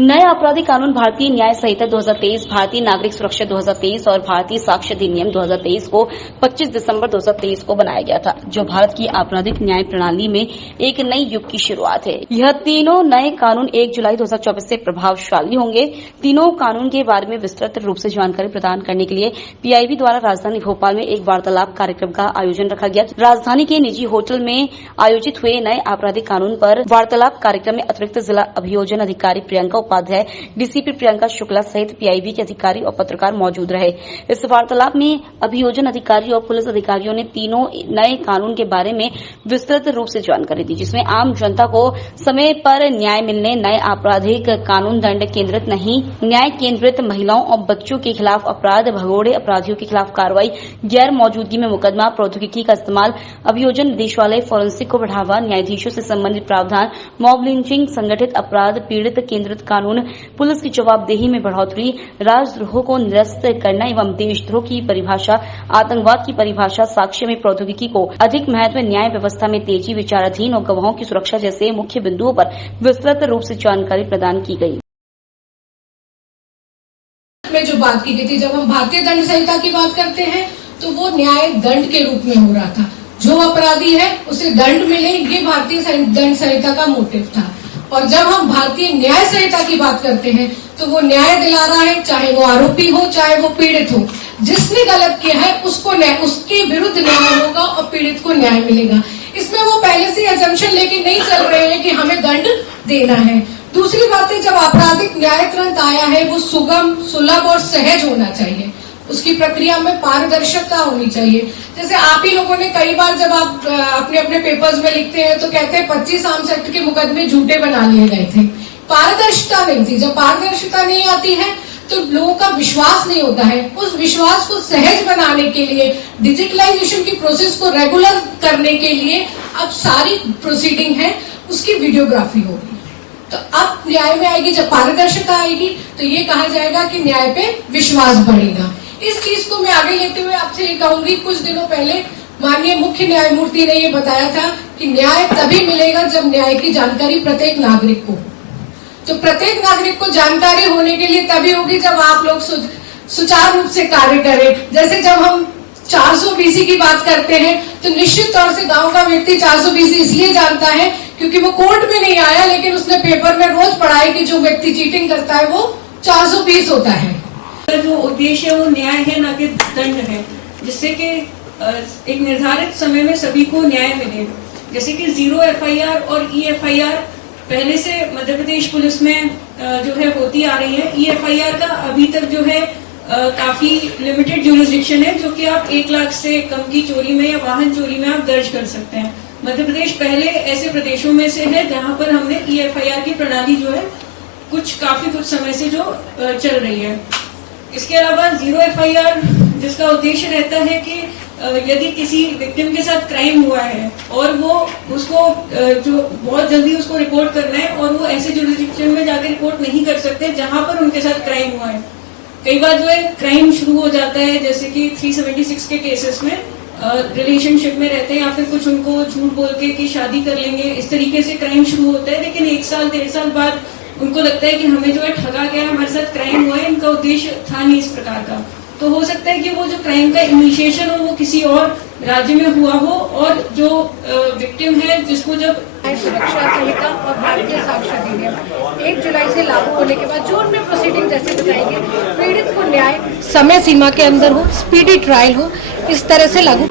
नया आपराधिक कानून भारतीय न्याय संहिता 2023, भारतीय नागरिक सुरक्षा 2023 और भारतीय साक्ष्य अधिनियम 2023 को 25 दिसंबर 2023 को बनाया गया था, जो भारत की आपराधिक न्याय प्रणाली में एक नई युग की शुरुआत है। यह तीनों नए कानून 1 जुलाई 2024 से प्रभावशाली होंगे। तीनों कानून के बारे में विस्तृत रूप से जानकारी प्रदान करने के लिए पीआईबी द्वारा राजधानी भोपाल में एक वार्तालाप कार्यक्रम का आयोजन रखा गया। राजधानी के निजी होटल में आयोजित हुए नए आपराधिक कानून पर वार्तालाप कार्यक्रम में अतिरिक्त जिला अभियोजन अधिकारी प्रियंका उपाध्याय, डीसीपी प्रियंका शुक्ला सहित पीआईबी के अधिकारी और पत्रकार मौजूद रहे। इस वार्तालाप में अभियोजन अधिकारी और पुलिस अधिकारियों ने तीनों नए कानून के बारे में विस्तृत रूप से जानकारी दी, जिसमें आम जनता को समय पर न्याय मिलने, नए आपराधिक कानून दंड केंद्रित नहीं, न्याय केंद्रित, महिलाओं और बच्चों के खिलाफ अपराध, भगोड़े अपराधियों के खिलाफ कार्रवाई, गैर मौजूदगी में मुकदमा, प्रौद्योगिकी का इस्तेमाल, अभियोजन निदेशालय, फॉरेंसिक को बढ़ावा, न्यायाधीशों से संबंधित प्रावधान, मॉब लिंचिंग, संगठित अपराध, पीड़ित केंद्रित कानून, पुलिस की जवाबदेही में बढ़ोतरी, राजद्रोह को निरस्त करना एवं देशद्रोह की परिभाषा, आतंकवाद की परिभाषा, साक्ष्य में प्रौद्योगिकी को अधिक महत्व, न्याय व्यवस्था में तेजी, विचाराधीन और गवाहों की सुरक्षा जैसे मुख्य बिंदुओं पर विस्तृत रूप से जानकारी प्रदान की गई। में जो बात की गई थी, जब हम भारतीय दंड संहिता की बात करते हैं तो वो न्याय दंड के रूप में हो रहा था। जो अपराधी है उसे दंड मिले, ये भारतीय दंड संहिता का मोटिव था। और जब हम भारतीय न्याय संहिता की बात करते हैं तो वो न्याय दिला रहा है, चाहे वो आरोपी हो, चाहे वो पीड़ित हो। जिसने गलत किया है उसको न्याय, उसके विरुद्ध न्याय होगा और पीड़ित को न्याय मिलेगा। इसमें वो पहले से अजम्पशन लेके नहीं चल रहे हैं कि हमें दंड देना है। दूसरी बात है, जब आपराधिक न्याय तुरंत आया है वो सुगम, सुलभ और सहज होना चाहिए। उसकी प्रक्रिया में पारदर्शिता होनी चाहिए। जैसे आप ही लोगों ने कई बार जब आप अपने अपने पेपर्स में लिखते हैं तो कहते हैं 25 आर्म्स एक्ट के मुकदमे झूठे बना लिए गए थे। पारदर्शिता नहीं थी। जब पारदर्शिता नहीं आती है तो लोगों का विश्वास नहीं होता है। उस विश्वास को सहज बनाने के लिए, डिजिटलाइजेशन की प्रोसेस को रेगुलर करने के लिए अब सारी प्रोसीडिंग है उसकी वीडियोग्राफी होगी। तो अब न्याय में आएगी, जब पारदर्शिता आएगी तो ये कहा जाएगा कि न्याय पे विश्वास बढ़ेगा। इस चीज को मैं आगे लेते हुए आपसे ये कहूंगी, कुछ दिनों पहले माननीय मुख्य न्यायमूर्ति ने ये बताया था कि न्याय तभी मिलेगा जब न्याय की जानकारी प्रत्येक नागरिक को। तो प्रत्येक नागरिक को जानकारी होने के लिए तभी होगी जब आप लोग सुचारू रूप से कार्य करें। जैसे जब हम 400 BC की बात करते हैं तो निश्चित तौर से गांव का व्यक्ति 400 BC इसलिए जानता है क्योंकि वो कोर्ट में नहीं आया, लेकिन उसने पेपर में रोज पढ़ा है कि जो व्यक्ति चीटिंग करता है वो 420 होता है। जो उद्देश्य है वो न्याय है, न कि दंड है, जिससे कि एक निर्धारित समय में सभी को न्याय मिले। जैसे कि 0 FIR और EFIR पहले से मध्य प्रदेश पुलिस में जो है होती आ रही है। EFIR का अभी तक जो है काफी लिमिटेड ज्यूरिसडिक्शन है, जो कि आप 1 लाख से कम की चोरी में या वाहन चोरी में आप दर्ज कर सकते हैं। मध्य प्रदेश पहले ऐसे प्रदेशों में से है जहां पर हमने EFIR की प्रणाली जो है काफी कुछ समय से जो चल रही है। इसके अलावा 0 FIR जिसका उद्देश्य रहता है कि यदि किसी विक्टिम के साथ क्राइम हुआ है और वो उसको जो बहुत जल्दी उसको रिपोर्ट करना है और वो ऐसे जुरिसडिक्शन में जाकर रिपोर्ट नहीं कर सकते जहां पर उनके साथ क्राइम हुआ है। कई बार जो है क्राइम शुरू हो जाता है, जैसे कि 376 के केसेस में रिलेशनशिप में रहते हैं या फिर कुछ उनको झूठ बोल के कि शादी कर लेंगे, इस तरीके से क्राइम शुरू होता है। लेकिन 1 साल 1.5 साल बाद उनको लगता है कि हमें जो है ठगा गया, हमारे साथ क्राइम हुआ है, इनका उद्देश्य था नहीं इस प्रकार का। तो हो सकता है कि वो जो क्राइम का इनिशिएशन हो वो किसी और राज्य में हुआ हो और जो विक्टिम है जिसको जब सुरक्षा संहिता और भारतीय साक्ष्य अधिनियम 1 जुलाई से लागू होने के बाद जो उनमें प्रोसीडिंग जैसे बताएंगे, पीड़ित को न्याय समय सीमा के अंदर हो, स्पीडी ट्रायल हो, इस तरह से लागू